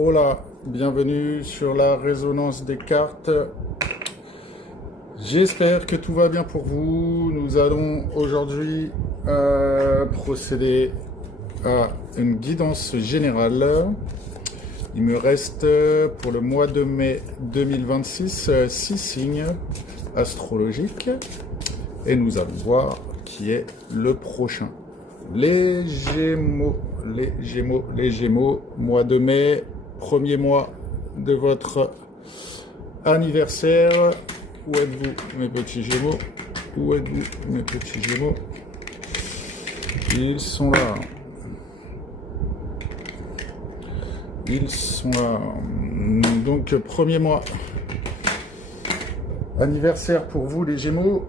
Hola, bienvenue sur la résonance des cartes. J'espère que tout va bien pour vous. Nous allons aujourd'hui procéder à une guidance générale. Il me reste pour le mois de mai 2026 6 signes astrologiques et nous allons voir qui est le prochain. Les Gémeaux, mois de mai, premier mois de votre anniversaire. Où êtes-vous, mes petits Gémeaux? Où êtes-vous, mes petits Gémeaux? Ils sont là. Ils sont là. Donc, premier mois. Anniversaire pour vous, les Gémeaux.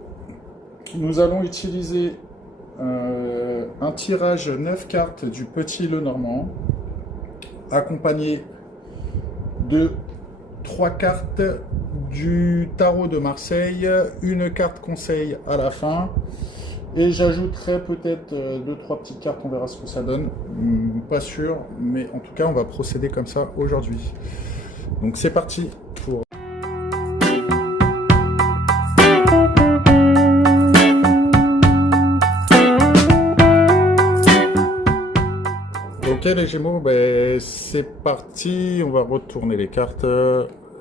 Nous allons utiliser un tirage 9 cartes du Petit Lenormand, accompagné de 3 cartes du tarot de Marseille, une carte conseil à la fin, et j'ajouterai peut-être 2-3 petites cartes, on verra ce que ça donne, pas sûr, mais en tout cas on va procéder comme ça aujourd'hui. Donc c'est parti pour... Ok les Gémeaux, ben, c'est parti, on va retourner les cartes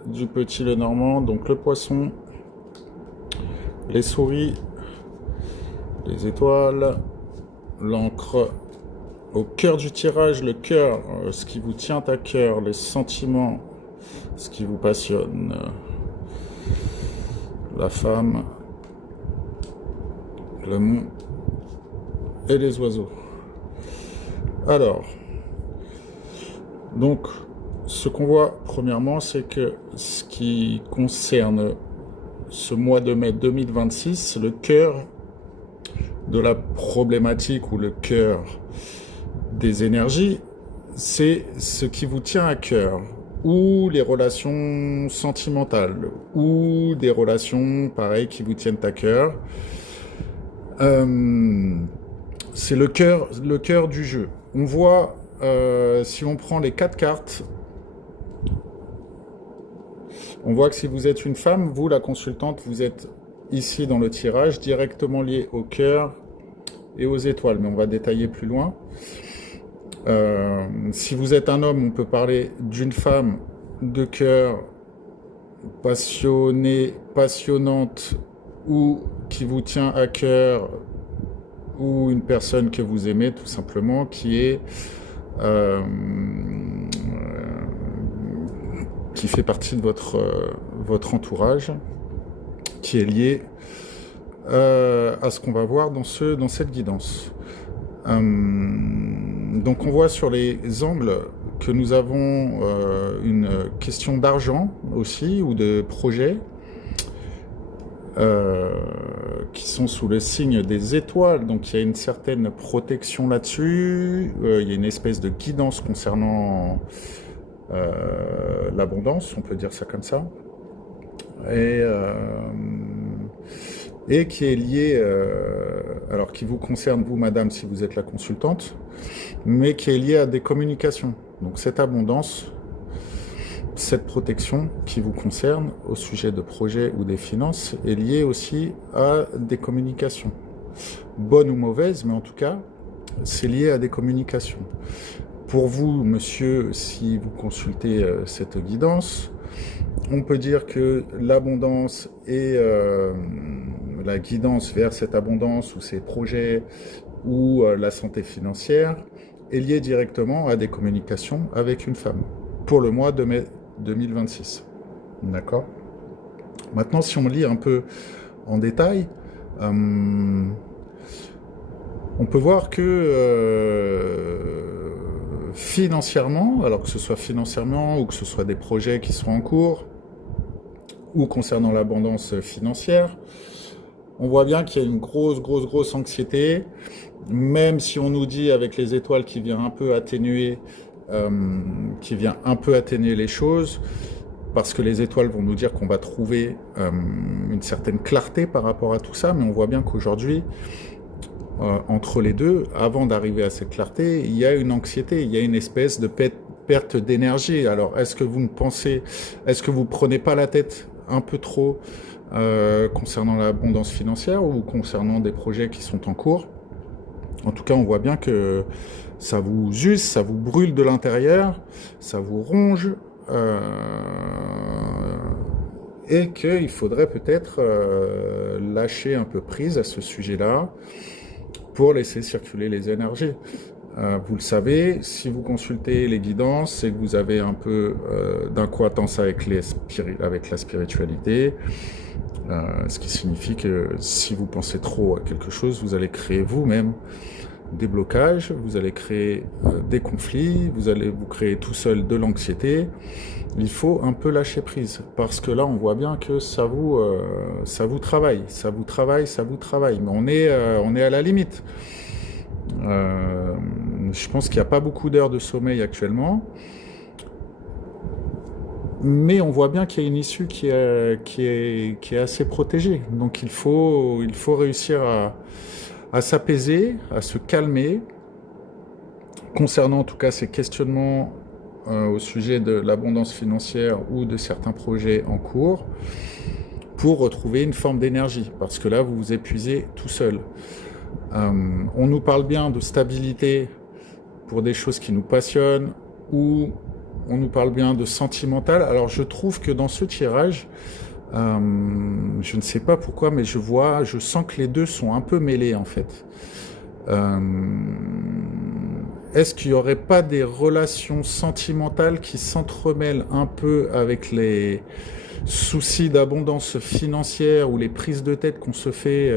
du Petit Lenormand, donc le poisson, les souris, les étoiles, l'encre. Au cœur du tirage, le cœur, ce qui vous tient à cœur, les sentiments, ce qui vous passionne, la femme, le mont et les oiseaux. Alors, donc, ce qu'on voit premièrement, c'est que ce qui concerne ce mois de mai 2026, le cœur de la problématique ou le cœur des énergies, c'est ce qui vous tient à cœur, ou les relations sentimentales, ou des relations, pareil, qui vous tiennent à cœur. C'est le cœur du jeu. On voit, si on prend les 4 cartes, on voit que si vous êtes une femme, vous, la consultante, vous êtes ici dans le tirage, directement lié au cœur et aux étoiles, mais on va détailler plus loin. Si vous êtes un homme, on peut parler d'une femme de cœur passionnée, passionnante, ou qui vous tient à cœur, ou une personne que vous aimez tout simplement, qui est qui fait partie de votre entourage, qui est lié à ce qu'on va voir dans cette guidance. Donc on voit sur les angles que nous avons une question d'argent aussi, ou de projet, qui sont sous le signe des étoiles, donc il y a une certaine protection là-dessus, il y a une espèce de guidance concernant l'abondance, on peut dire ça comme ça, et qui est lié, alors qui vous concerne vous madame si vous êtes la consultante, mais qui est lié à des communications. Donc cette abondance, cette protection qui vous concerne au sujet de projets ou des finances est liée aussi à des communications. Bonnes ou mauvaises, mais en tout cas, c'est lié à des communications. Pour vous, monsieur, si vous consultez cette guidance, on peut dire que l'abondance et la guidance vers cette abondance ou ces projets ou la santé financière est liée directement à des communications avec une femme pour le mois de mai 2026. D'accord? Maintenant, si on lit un peu en détail, on peut voir que financièrement, alors que ce soit financièrement ou que ce soit des projets qui sont en cours, ou concernant l'abondance financière, on voit bien qu'il y a une grosse anxiété, même si on nous dit avec les étoiles qui vient un peu atténuer les choses, parce que les étoiles vont nous dire qu'on va trouver une certaine clarté par rapport à tout ça, mais on voit bien qu'aujourd'hui, entre les deux, avant d'arriver à cette clarté, il y a une anxiété, il y a une espèce de perte d'énergie. Alors, est-ce que vous prenez pas la tête un peu trop concernant l'abondance financière ou concernant des projets qui sont en cours? En tout cas, on voit bien que ça vous use, ça vous brûle de l'intérieur, ça vous ronge, et qu'il faudrait peut-être lâcher un peu prise à ce sujet-là pour laisser circuler les énergies. Vous le savez, si vous consultez les guidances, c'est que vous avez un peu d'incohérence avec la spiritualité, ce qui signifie que si vous pensez trop à quelque chose, vous allez créer vous-même des blocages, vous allez créer des conflits, vous allez vous créer tout seul de l'anxiété. Il faut un peu lâcher prise, parce que là, on voit bien que ça vous travaille, mais on est à la limite. Je pense qu'il n'y a pas beaucoup d'heures de sommeil actuellement, mais on voit bien qu'il y a une issue qui est assez protégée. Donc il faut réussir à s'apaiser, à se calmer, concernant en tout cas ces questionnements au sujet de l'abondance financière ou de certains projets en cours, pour retrouver une forme d'énergie, parce que là vous vous épuisez tout seul. On nous parle bien de stabilité pour des choses qui nous passionnent, ou on nous parle bien de sentimental. Alors je trouve que dans ce tirage, je ne sais pas pourquoi, mais je sens que les deux sont un peu mêlés en fait. Est-ce qu'il n'y aurait pas des relations sentimentales qui s'entremêlent un peu avec les soucis d'abondance financière ou les prises de tête qu'on se fait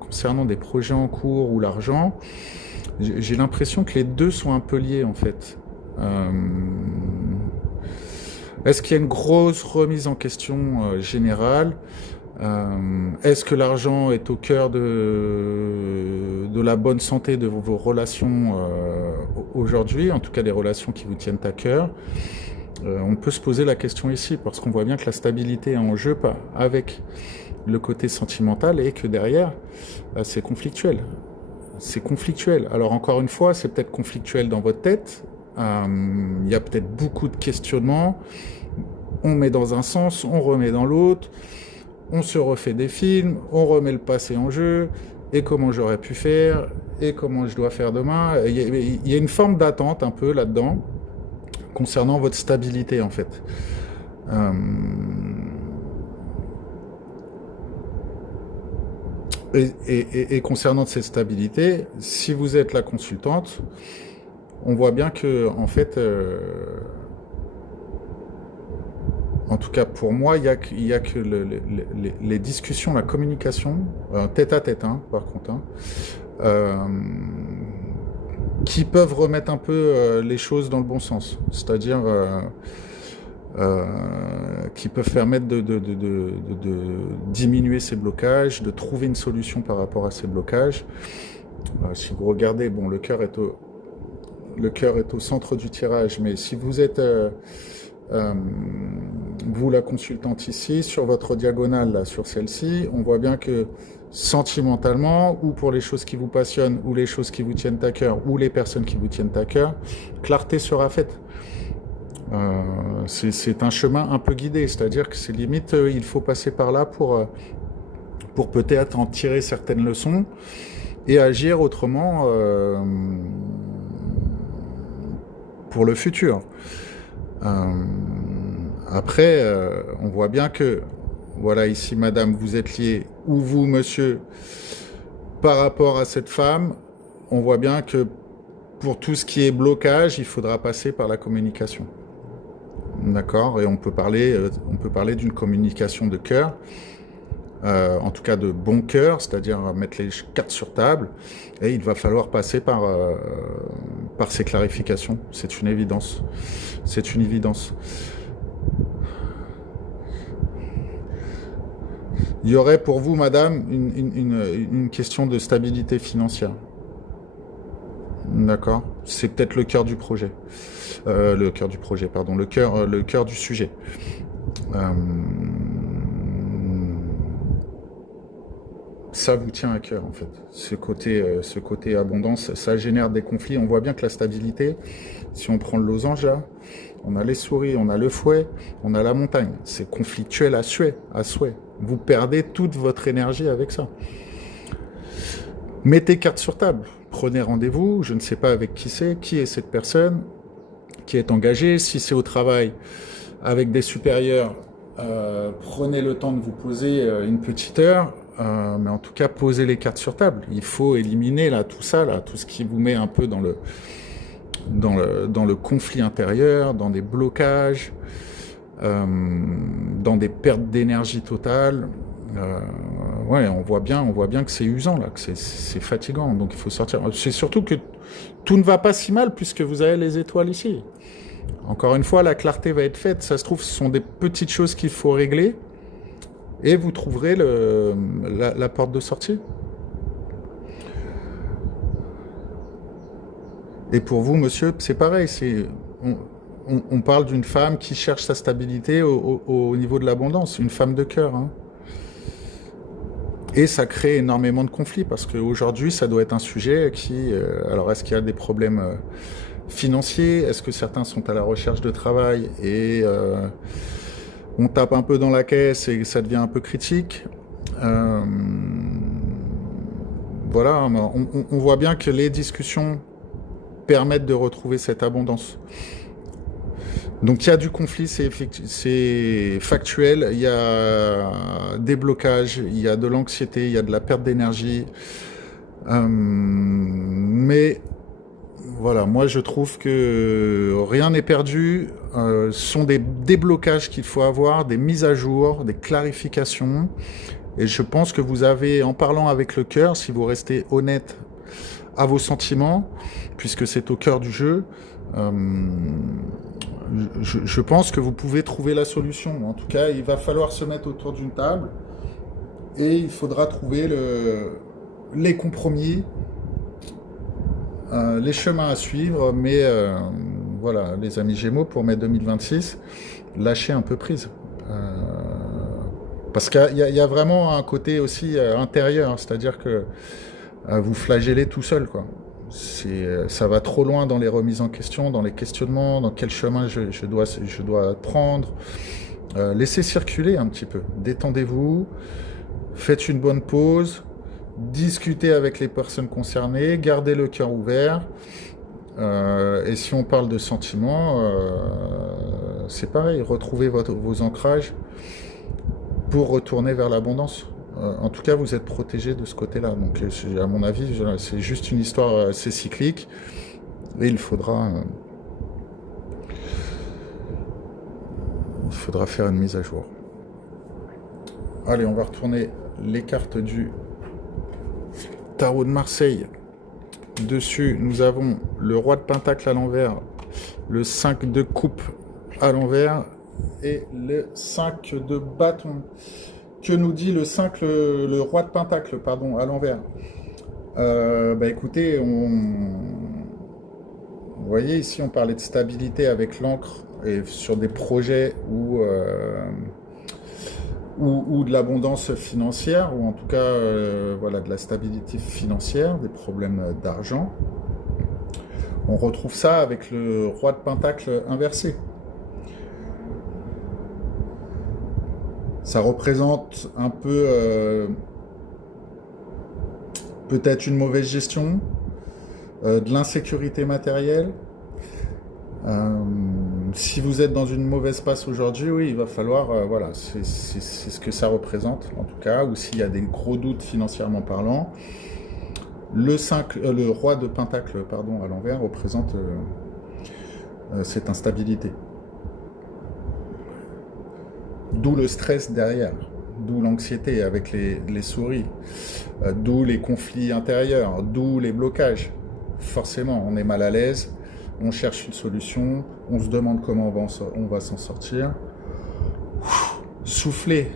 concernant des projets en cours ou l'argent? J'ai l'impression que les deux sont un peu liés en fait. Est-ce qu'il y a une grosse remise en question générale? Est-ce que l'argent est au cœur de la bonne santé de vos relations aujourd'hui, en tout cas des relations qui vous tiennent à cœur? On peut se poser la question ici, parce qu'on voit bien que la stabilité est en jeu avec le côté sentimental, et que derrière, c'est conflictuel. C'est conflictuel. Alors encore une fois, c'est peut-être conflictuel dans votre tête. Il y a peut-être beaucoup de questionnements. On met dans un sens, on remet dans l'autre. On se refait des films, on remet le passé en jeu, et comment j'aurais pu faire, et comment je dois faire demain. Il y a une forme d'attente un peu là-dedans, concernant votre stabilité en fait. Et concernant cette stabilité, si vous êtes la consultante, on voit bien que en fait... En tout cas, pour moi, il y a que les discussions, la communication, tête à tête, par contre, qui peuvent remettre un peu les choses dans le bon sens. C'est-à-dire qui peuvent permettre de diminuer ces blocages, de trouver une solution par rapport à ces blocages. Si vous regardez, bon, le cœur est au centre du tirage, mais si vous êtes... vous, la consultante ici, sur votre diagonale, là, sur celle-ci, on voit bien que sentimentalement, ou pour les choses qui vous passionnent, ou les choses qui vous tiennent à cœur, ou les personnes qui vous tiennent à cœur, clarté sera faite. C'est un chemin un peu guidé, c'est-à-dire que c'est limite, il faut passer par là pour peut-être en tirer certaines leçons et agir autrement pour le futur. Après, on voit bien que, voilà, ici, madame, vous êtes lié, ou vous, monsieur, par rapport à cette femme, on voit bien que pour tout ce qui est blocage, il faudra passer par la communication. D'accord? Et on peut parler d'une communication de cœur, en tout cas de bon cœur, c'est-à-dire mettre les cartes sur table, et il va falloir passer par ces clarifications. C'est une évidence. C'est une évidence. Il y aurait pour vous, madame, une question de stabilité financière. D'accord? C'est peut-être le cœur du projet. Le cœur du projet, pardon. Le cœur du sujet. ça vous tient à cœur, en fait. Ce côté abondance, ça génère des conflits. On voit bien que la stabilité, si on prend le losange, là, on a les souris, on a le fouet, on a la montagne. C'est conflictuel à souhait, à souhait. Vous perdez toute votre énergie avec ça. Mettez carte sur table. Prenez rendez-vous. Je ne sais pas avec qui est cette personne, qui est engagée. Si c'est au travail, avec des supérieurs, prenez le temps de vous poser une petite heure. Mais en tout cas, posez les cartes sur table. Il faut éliminer là, tout ça, là, tout ce qui vous met un peu dans le conflit intérieur, dans des blocages, dans des pertes d'énergie totales. Ouais, on voit bien que c'est usant là, que c'est fatigant, donc il faut sortir. C'est surtout que tout ne va pas si mal puisque vous avez les étoiles ici. Encore une fois, la clarté va être faite. Ça se trouve, ce sont des petites choses qu'il faut régler et vous trouverez la porte de sortie. Et pour vous, monsieur, c'est pareil. On parle d'une femme qui cherche sa stabilité au niveau de l'abondance, une femme de cœur. Hein. Et ça crée énormément de conflits parce qu'aujourd'hui, ça doit être un sujet qui... alors, est-ce qu'il y a des problèmes financiers? Est-ce que certains sont à la recherche de travail et on tape un peu dans la caisse et ça devient un peu critique? Voilà, on voit bien que les discussions permettent de retrouver cette abondance. Donc il y a du conflit, c'est factuel, il y a des blocages, il y a de l'anxiété, il y a de la perte d'énergie. Mais voilà, moi je trouve que rien n'est perdu. Ce sont des déblocages qu'il faut avoir, des mises à jour, des clarifications. Et je pense que vous avez, en parlant avec le cœur, si vous restez honnête à vos sentiments, puisque c'est au cœur du jeu, je pense que vous pouvez trouver la solution. En tout cas, il va falloir se mettre autour d'une table et il faudra trouver les compromis, les chemins à suivre. Mais voilà, les amis Gémeaux, pour mai 2026, lâchez un peu prise. Parce qu'il y a vraiment un côté aussi intérieur, c'est-à-dire que vous flagellez tout seul, quoi. Ça va trop loin dans les remises en question, dans les questionnements, dans quel chemin je dois prendre. Laissez circuler un petit peu. Détendez-vous, faites une bonne pause, discutez avec les personnes concernées, gardez le cœur ouvert. Et si on parle de sentiments, c'est pareil, retrouvez vos ancrages pour retourner vers l'abondance. En tout cas, vous êtes protégé de ce côté-là. Donc, à mon avis, c'est juste une histoire assez cyclique. Et il faudra faire une mise à jour. Allez, on va retourner les cartes du tarot de Marseille. Dessus, nous avons le roi de pentacle à l'envers, le 5 de coupe à l'envers et le 5 de bâton. Que nous dit le 5, le roi de pentacle, pardon, à l'envers? Écoutez, vous voyez ici, on parlait de stabilité avec l'encre et sur des projets ou de l'abondance financière, ou en tout cas voilà, de la stabilité financière, des problèmes d'argent. On retrouve ça avec le roi de pentacle inversé. Ça représente un peu peut-être une mauvaise gestion, de l'insécurité matérielle. Si vous êtes dans une mauvaise passe aujourd'hui, oui, il va falloir, voilà, c'est ce que ça représente en tout cas, ou s'il y a des gros doutes financièrement parlant. Le roi de pentacle, pardon, à l'envers représente cette instabilité. D'où le stress derrière, d'où l'anxiété avec les souris, d'où les conflits intérieurs, d'où les blocages. Forcément, on est mal à l'aise, on cherche une solution, on se demande comment on va s'en sortir. Soufflez,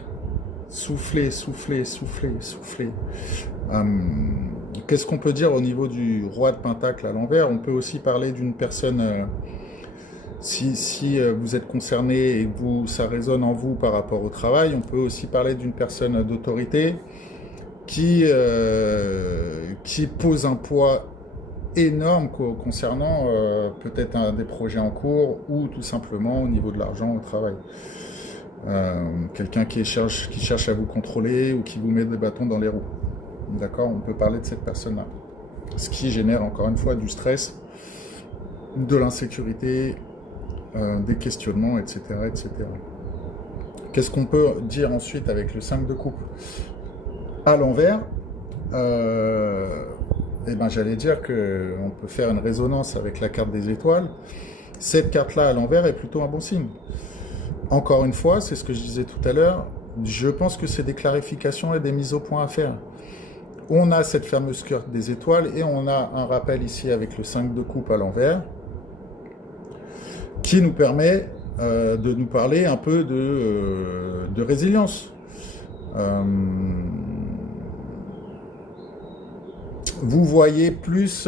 soufflez, soufflez, soufflez, soufflez. Qu'est-ce qu'on peut dire au niveau du roi de pentacle à l'envers? On peut aussi parler d'une personne... Si vous êtes concerné et que ça résonne en vous par rapport au travail, on peut aussi parler d'une personne d'autorité qui pose un poids énorme concernant peut-être des projets en cours ou tout simplement au niveau de l'argent au travail. Quelqu'un qui cherche à vous contrôler ou qui vous met des bâtons dans les roues. D'accord, on peut parler de cette personne-là. Ce qui génère encore une fois du stress, de l'insécurité, des questionnements, etc., etc. Qu'est-ce qu'on peut dire ensuite avec le 5 de coupe à l'envers? Eh ben, j'allais dire qu'on peut faire une résonance avec la carte des étoiles. Cette carte-là à l'envers est plutôt un bon signe. Encore une fois, c'est ce que je disais tout à l'heure, je pense que c'est des clarifications et des mises au point à faire. On a cette fameuse carte des étoiles et on a un rappel ici avec le 5 de coupe à l'envers qui nous permet de nous parler un peu de résilience. Vous voyez plus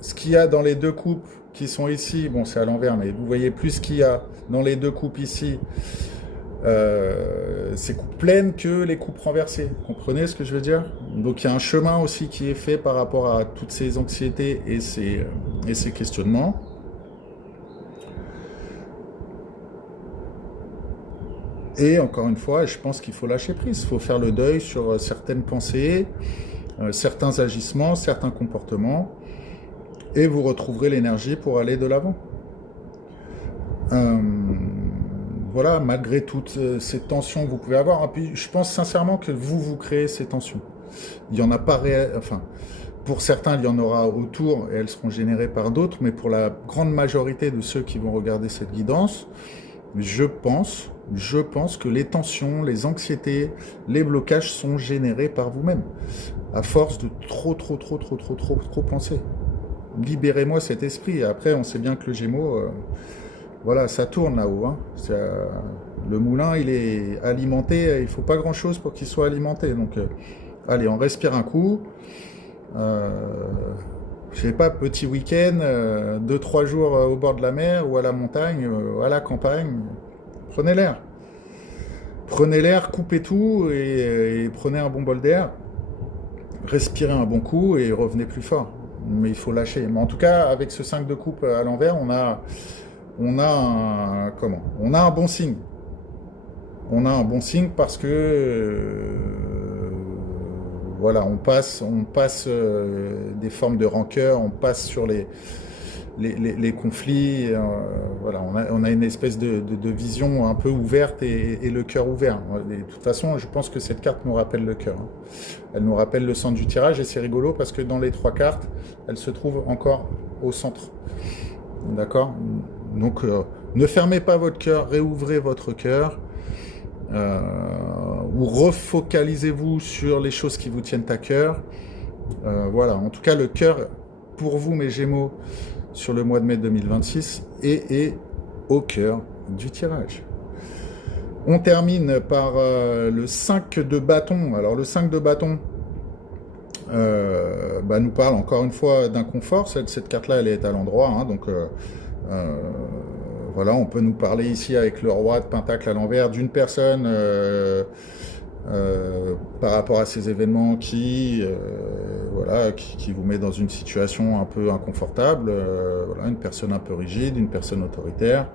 ce qu'il y a dans les deux coupes qui sont ici, bon c'est à l'envers, mais vous voyez plus ce qu'il y a dans les deux coupes ici, ces coupes pleines que les coupes renversées. Vous comprenez ce que je veux dire? Donc il y a un chemin aussi qui est fait par rapport à toutes ces anxiétés et ces questionnements. Et encore une fois, je pense qu'il faut lâcher prise, il faut faire le deuil sur certaines pensées, certains agissements, certains comportements, et vous retrouverez l'énergie pour aller de l'avant. Voilà, malgré toutes ces tensions que vous pouvez avoir, et puis je pense sincèrement que vous créez ces tensions. Il n'y en a pas réel, enfin, pour certains, il y en aura autour, et elles seront générées par d'autres, mais pour la grande majorité de ceux qui vont regarder cette guidance, je pense que les tensions, les anxiétés, les blocages sont générés par vous-même, à force de trop penser. Libérez-moi cet esprit. Après, on sait bien que le Gémeaux, voilà, ça tourne là-haut. Hein. Le moulin, il est alimenté, il ne faut pas grand-chose pour qu'il soit alimenté. Donc, allez, on respire un coup. Je sais pas, petit week-end, 2-3 jours au bord de la mer ou à la montagne, à la campagne. Prenez l'air. Prenez l'air, coupez tout et prenez un bon bol d'air. Respirez un bon coup et revenez plus fort. Mais il faut lâcher. Mais en tout cas, avec ce 5 de coupe à l'envers, on a un bon signe. On a un bon signe parce que voilà, on passe des formes de rancœur, on passe sur les conflits. Voilà, on a une espèce de vision un peu ouverte et le cœur ouvert. Et de toute façon, je pense que cette carte nous rappelle le cœur. Hein. Elle nous rappelle le centre du tirage et c'est rigolo parce que dans les 3 cartes, elle se trouve encore au centre. D'accord? Donc, ne fermez pas votre cœur, réouvrez votre cœur. Ou refocalisez-vous sur les choses qui vous tiennent à cœur. Voilà, en tout cas, le cœur, pour vous, mes Gémeaux, sur le mois de mai 2026, est au cœur du tirage. On termine par le 5 de bâton. Alors, le 5 de bâton nous parle encore une fois d'inconfort. Cette carte-là, elle est à l'endroit. Hein, donc, voilà, on peut nous parler ici avec le roi de pentacle à l'envers d'une personne par rapport à ces événements qui vous met dans une situation un peu inconfortable, voilà, une personne un peu rigide, une personne autoritaire,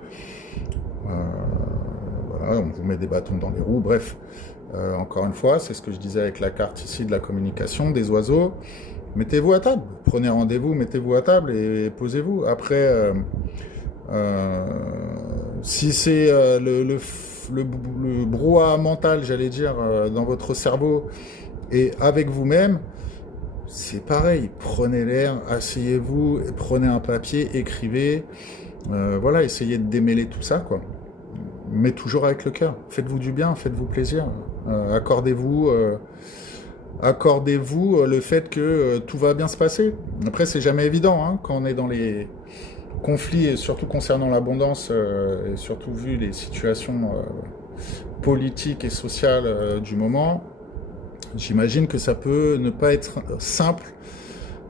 voilà, on vous met des bâtons dans les roues, bref, encore une fois, c'est ce que je disais avec la carte ici de la communication, des oiseaux, mettez-vous à table, prenez rendez-vous, mettez-vous à table et posez-vous. Après, si c'est le brouhaha mental, j'allais dire, dans votre cerveau et avec vous-même, c'est pareil. Prenez l'air, asseyez-vous, prenez un papier, écrivez. Voilà, essayez de démêler tout ça, quoi. Mais toujours avec le cœur. Faites-vous du bien, faites-vous plaisir. Accordez-vous le fait que tout va bien se passer. Après, c'est jamais évident hein, quand on est dans les conflits, et surtout concernant l'abondance, et surtout vu les situations politiques et sociales du moment. J'imagine que ça peut ne pas être simple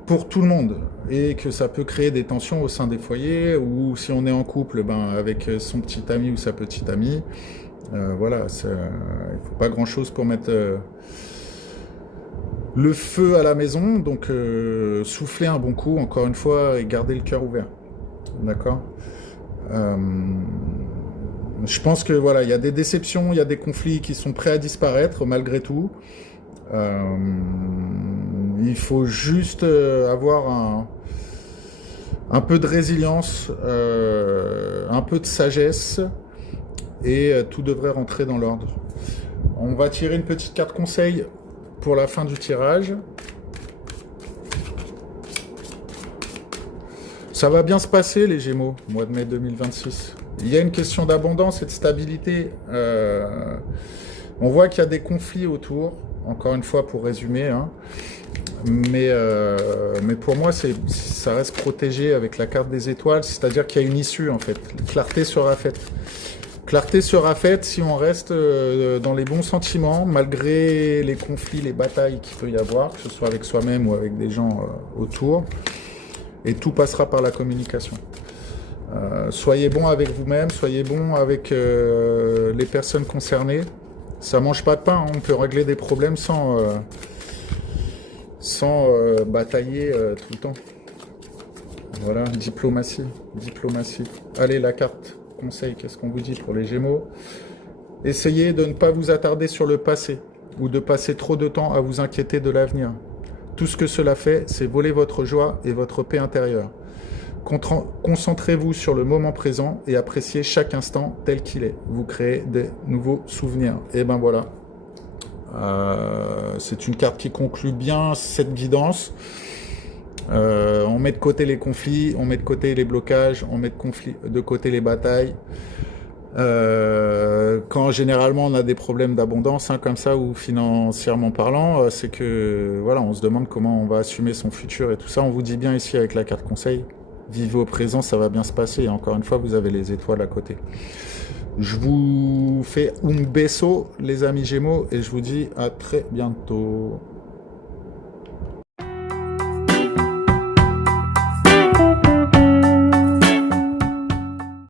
pour tout le monde et que ça peut créer des tensions au sein des foyers ou si on est en couple avec son petit ami ou sa petite amie. Voilà, il ne faut pas grand-chose pour mettre le feu à la maison, donc soufflez un bon coup, encore une fois, et gardez le cœur ouvert. D'accord. Euh, je pense que voilà, il y a des déceptions, il y a des conflits qui sont prêts à disparaître malgré tout. Euh, il faut juste avoir un peu de résilience, un peu de sagesse, et tout devrait rentrer dans l'ordre. On va tirer une petite carte conseil pour la fin du tirage. Ça va bien se passer, les Gémeaux, mois de mai 2026. Il y a une question d'abondance et de stabilité. On voit qu'il y a des conflits autour, encore une fois pour résumer, hein. Mais pour moi, ça reste protégé avec la carte des étoiles, c'est-à-dire qu'il y a une issue en fait. Clarté sera faite. Clarté sera faite si on reste dans les bons sentiments, malgré les conflits, les batailles qu'il peut y avoir, que ce soit avec soi-même ou avec des gens autour. Et tout passera par la communication. Soyez bon avec vous-même, soyez bon avec les personnes concernées. Ça mange pas de pain, hein. On peut régler des problèmes sans batailler tout le temps. Voilà, diplomatie, diplomatie. Allez, la carte conseil, qu'est-ce qu'on vous dit pour les Gémeaux? Essayez de ne pas vous attarder sur le passé ou de passer trop de temps à vous inquiéter de l'avenir. Tout ce que cela fait, c'est voler votre joie et votre paix intérieure. Concentrez-vous sur le moment présent et appréciez chaque instant tel qu'il est. Vous créez des nouveaux souvenirs. Et ben voilà. C'est une carte qui conclut bien cette guidance. On met de côté les conflits, on met de côté les blocages, on met de côté les batailles. Quand généralement on a des problèmes d'abondance, hein, comme ça, ou financièrement parlant, c'est que voilà, on se demande comment on va assumer son futur et tout ça. On vous dit bien ici avec la carte conseil, vivez au présent, ça va bien se passer. Et encore une fois, vous avez les étoiles à côté. Je vous fais un beso, les amis Gémeaux, et je vous dis à très bientôt.